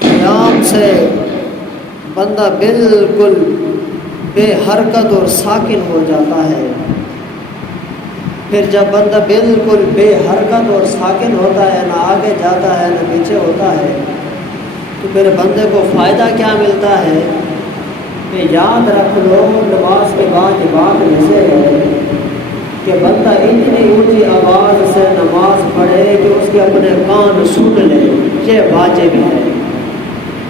قیام سے بندہ بالکل بے حرکت اور ساکن ہو جاتا ہے۔ پھر جب بندہ بالکل بے حرکت اور ساکن ہوتا ہے، نہ آگے جاتا ہے نہ پیچھے ہوتا ہے، تو پھر بندے کو فائدہ کیا ملتا ہے کہ یاد رکھ لو نماز کے بعد یہ بات ایسے ہے کہ بندہ اتنی اونچی آواز سے نماز پڑھے کہ اس کے اپنے کان سن لے، یہ واجب ہے۔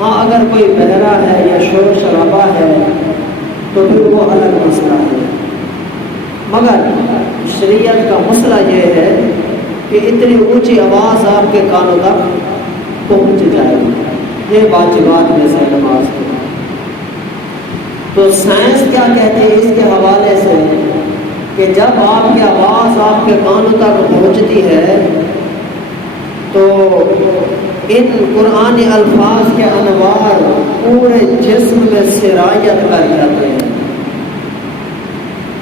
ہاں اگر کوئی بہرا ہے یا شور شرابہ ہے تو پھر وہ الگ مسئلہ ہے، مگر شریعت کا مسئلہ یہ ہے کہ اتنی اونچی آواز آپ کے کانوں تک پہنچ جائے، یہ واجبات میں سے نماز کی۔ تو سائنس کیا کہتی ہے اس کے حوالے سے کہ جب آپ کی آواز آپ کے کانوں تک پہنچتی ہے تو ان قرآنی الفاظ کے انوار پورے جسم میں سرایت کر جاتے ہیں۔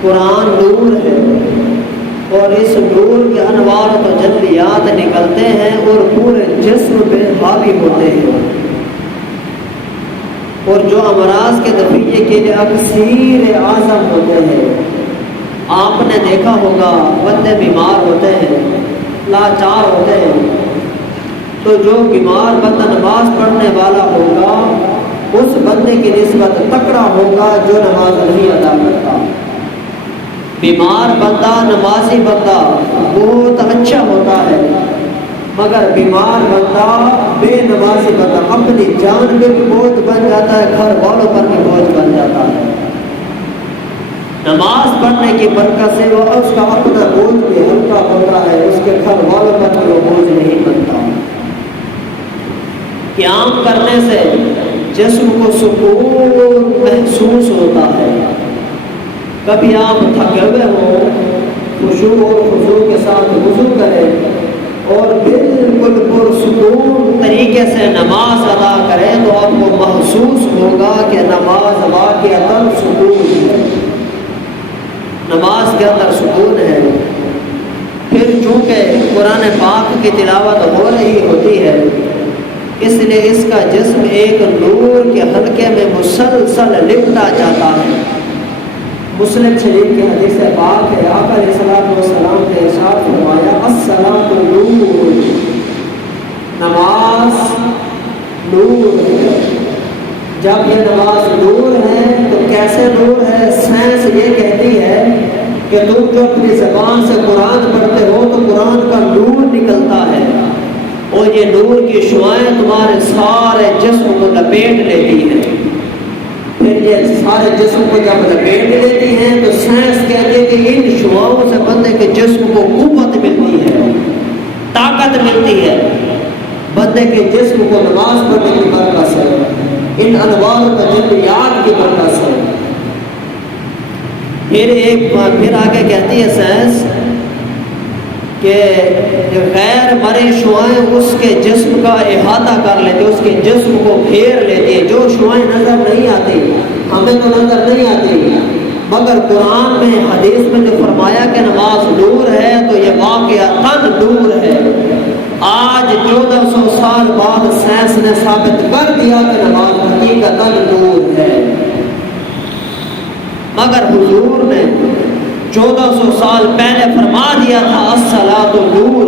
قرآن نور ہے اور اس نور کے انوار تو جلیات نکلتے ہیں اور پورے جسم پہ حاوی ہوتے ہیں، اور جو امراض کے دفعے کے لیے اکثیر اعظم ہوتے ہیں۔ آپ نے دیکھا ہوگا بندے بیمار ہوتے ہیں، لاچار ہوتے ہیں، تو جو بیمار بندہ نماز پڑھنے والا ہوگا اس بندے کی نسبت تکڑا ہوگا جو نماز نہیں ادا کرتا۔ بیمار بندہ نمازی بندہ بہت اچھا ہوتا ہے، مگر بیمار بندہ بے نمازی بندہ اپنی جان پہ بھی بوجھ بن جاتا ہے، گھر والوں پر بھی بوجھ بن جاتا ہے۔ نماز پڑھنے کی برکت سے وہ اس کا اپنا بوجھ بھی ہلکا ہوتا ہے، اس کے گھر والوں پر بھی وہ بوجھ نہیں بنتا۔ قیام کرنے سے جسم کو سکون محسوس ہوتا ہے۔ کبھی آپ تھکے ہوئے ہوں، خشوع اور خضوع کے ساتھ وضو کریں اور بالکل پرسکون طریقے سے نماز ادا کریں تو آپ کو محسوس ہوگا کہ نماز واقعتاً سکون ہے، نماز کے اندر سکون ہے۔ پھر چونکہ قرآن پاک کی تلاوت ہو رہی ہوتی ہے اس لیے اس کا جسم ایک نور کے حلقے میں مسلسل لپٹا جاتا ہے۔ مسلم شریف کی حدیث پاک ہے، آقا علیہ الصلوۃ والسلام نے ارشاد فرمایا الصلاۃ نور، نماز نور ہے۔ جب یہ نماز نور ہے تو کیسے نور ہے؟ سائنس یہ کہتی ہے کہ تم جو اپنی زبان سے قرآن پڑھتے ہو تو قرآن کا نور نکلتا ہے، اور یہ نور کی شعائیں تمہارے سارے جسم کو لپیٹ لیتی ہیں۔ پھر یہ سارے جسم کو جب لپیٹ لیتی ہیں تو سائنس کہتی ہے کہ ان شعاؤں سے بندے کے جسم کو قوت ملتی ہے، طاقت ملتی ہے۔ بندے کے جسم کو نماز پڑھنے کی برکت سے، ان انوار و تجلیات کی برکت سے۔ پھر آگے کہتی ہے سائنس کہ غیر مرئی شعائیں اس کے جسم کا احاطہ کر لیتی، اس کے جسم کو گھیر لیتی ہے۔ جو شعائیں نظر نہیں آتی، ہمیں تو نظر نہیں آتی، مگر قرآن میں حدیث میں جو فرمایا کہ نماز نور ہے تو یہ واقعتاً نور ہے۔ آج 1400 سال بعد سائنس نے ثابت کر دیا کہ نماز حقیقتاً نور ہے، مگر حضور نے 1400 سال پہلے فرما دیا تھا الصلاۃ نور،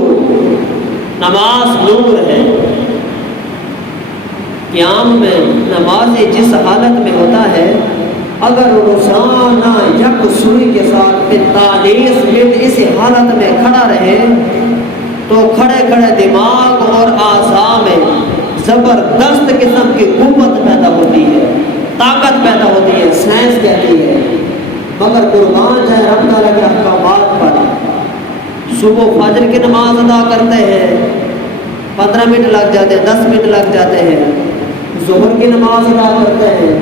نماز نور ہے۔ قیام میں نمازی جس حالت میں ہوتا ہے اگر روزانہ یکسوئی کے ساتھ 45 منٹ اس حالت میں کھڑا رہے تو کھڑے کھڑے دماغ اور اعضاء میں زبردست قسم کی قوت پیدا ہوتی ہے، طاقت پیدا ہوتی ہے، سائنس کہتی ہے۔ مگر قربان ہے رب تعالیٰ کے احکامات پر، صبح فجر کی نماز ادا کرتے ہیں 15 منٹ لگ جاتے ہیں، 10 منٹ لگ جاتے ہیں، ظہر کی نماز ادا کرتے ہیں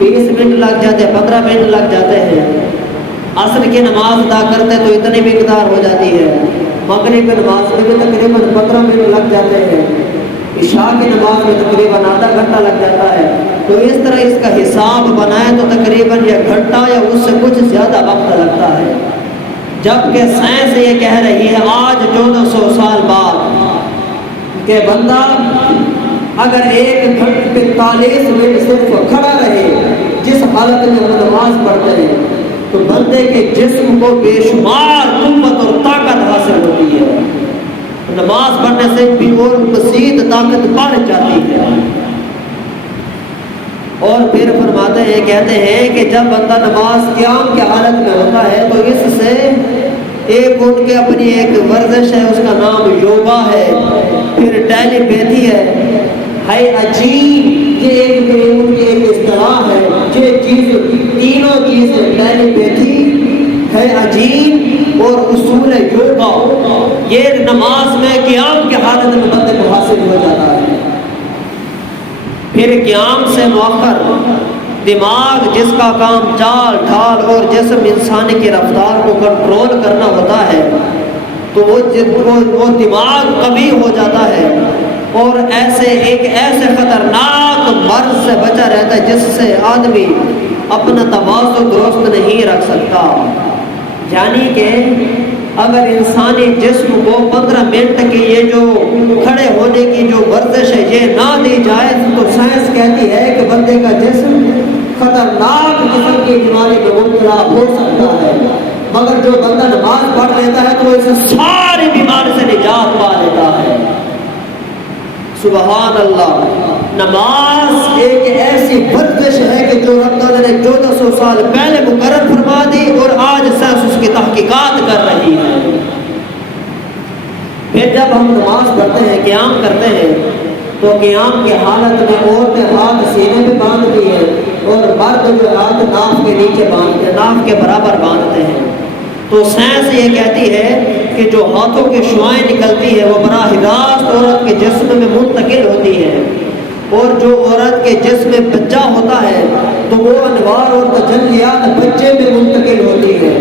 20 منٹ لگ جاتے ہیں، 15 منٹ لگ جاتے ہیں، عصر کی نماز ادا کرتے تو اتنی مقدار ہو جاتی ہے، مغرب کی نماز میں بھی تقریباً 15 منٹ لگ جاتے ہیں، عشاء کی نماز میں تقریباً آدھا گھنٹہ لگ جاتا ہے۔ تو اس طرح اس کا حساب بنائیں تو تقریباً یہ گھنٹہ یا اس سے کچھ زیادہ وقت لگتا ہے، جبکہ سائنس یہ کہہ رہی ہے آج 1400 سال بعد کہ بندہ اگر 1 گھنٹے 45 منٹ صرف کھڑا رہے جس حالت میں وہ نماز پڑھتے ہیں تو بندے کے جسم کو بے شمار قوت اور طاقت حاصل ہوتی ہے. نماز پڑھنے سے بھی اور مزید طاقت بڑھ جاتی ہے. اور پھر فرماتے ہیں کہتے ہیں کہ جب بندہ نماز قیام کی حالت میں ہوتا ہے تو اس سے ایک ان کے اپنی ایک ورزش ہے اس کا نام یوگا ہے, پھر ٹیلی پیتھی ہے عجیب یہ ان کی ایک اصطلاح ہے. یہ چیز تینوں چیزیں ٹیلی پیتھی ہے عجیب اور اصول یوگا یہ نماز میں قیام کی حالت میں بندے کو حاصل ہو جاتا ہے. پھر قیام سے مؤخر دماغ جس کا کام چال ڈھال اور جسم انسانی کی رفتار کو کنٹرول کرنا ہوتا ہے تو وہ دماغ قوی ہو جاتا ہے اور ایک ایسے خطرناک مرض سے بچا رہتا ہے جس سے آدمی اپنا توازن درست نہیں رکھ سکتا. یعنی کہ اگر انسانی جسم کو 15 منٹ کی یہ جو کھڑے ہونے کی جو ورزش ہے یہ نہ دی جائے تو سائنس کہتی ہے کہ بندے کا جسم خطرناک قسم کی بیماری میں مبتلا ہو سکتا ہے. مگر جو بندہ نماز پڑھ لیتا ہے تو وہ اس ساری بیماری سے نجات پا لیتا ہے. سبحان اللہ. نماز ایک ایسی ورزش ہے کہ جو رب تعالیٰ نے 1400 سال پہلے مقرر فرما دی اور آج سائنس اس کی تحقیقات کر رہی ہے. پھر جب ہم نماز پڑھتے ہیں قیام کرتے ہیں تو قیام کی حالت میں عورتیں ہاتھ سینے پہ باندھتی ہیں اور مرد جو ہاتھ ناف کے نیچے باندھتے ہیں, ناف کے برابر باندھتے ہیں. تو سائنس یہ کہتی ہے کہ جو ہاتھوں کی شعائیں نکلتی ہے وہ براہ راست عورت کے جسم میں منتقل ہوتی ہے اور جو عورت کے جسم میں بچہ ہوتا ہے تو وہ انوار اور تجلیات بچے میں منتقل ہوتی ہے.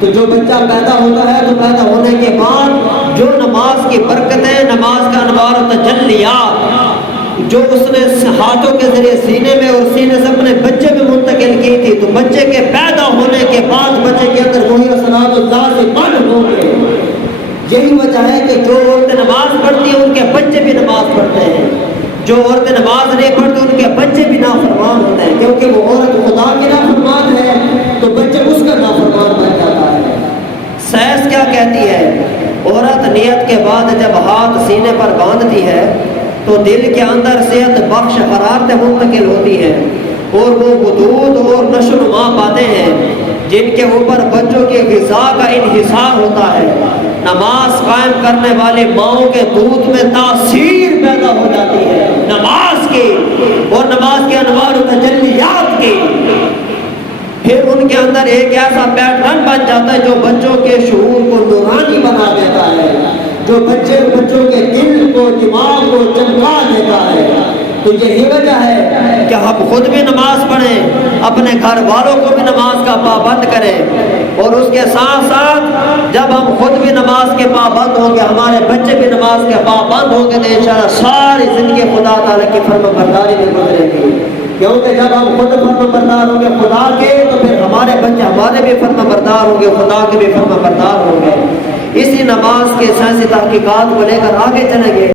تو جو بچہ پیدا ہوتا ہے تو پیدا ہونے کے بعد جو نماز کی برکتیں, نماز کا انوار و تجلیات جو اس نے ہاتھوں کے ذریعے سینے میں اور سینے سے اپنے بچے میں منتقل کی تھی تو بچے کے پیدا ہونے کے بعد بچے کے اندر وہی اثرات اللہ سے بند ہوں گے. یہی وجہ ہے کہ جو عورتیں نماز پڑھتی ہیں ان کے بچے بھی نماز پڑھتے ہیں, جو عورتیں نماز نہیں پڑھتی ان کے بچے بھی نافرمان ہوتے ہیں کیونکہ وہ عورت خدا کی نافرمان ہے تو بچے اس کا نافرمان بن جاتا ہے. سائنس کیا کہتی ہے؟ عورت نیت کے بعد جب ہاتھ سینے پر باندھتی ہے تو دل کے اندر صحت بخش حرارتیں منتقل ہوتی ہیں اور وہ وجود اور نشو و نما پاتے ہیں جن کے اوپر بچوں کی غذا کا انحصار ہوتا ہے. نماز قائم کرنے والی ماؤں کے دودھ میں تاثیر پیدا ہو جاتی ہے نماز کی اور نماز کے انوار و تجلیات کی. پھر ان کے اندر ایک ایسا پیٹرن بن جاتا ہے جو بچوں کے شعور کو نورانی بنا دیتا ہے, جو بچوں کے دل کو دماغ کو چمکا دیتا ہے. تو یہی وجہ ہے کہ ہم خود بھی نماز پڑھیں, اپنے گھر والوں کو بھی نماز کا پابند کریں اور اس کے ساتھ ساتھ جب ہم خود بھی نماز کے پابند ہوں گے ہمارے بچے بھی نماز کے پابند ہوں گے تو انشاءاللہ ساری زندگی خدا تعالیٰ کی فرما برداری میں گزرے گی. کیونکہ جب ہم خود فرما بردار ہوں گے خدا کے تو پھر ہمارے بچے ہمارے بھی فرما بردار ہوں گے, خدا کے بھی فرما بردار ہوں گے. اسی نماز کے سائنسی تحقیقات کو لے کر آگے چلیں گے.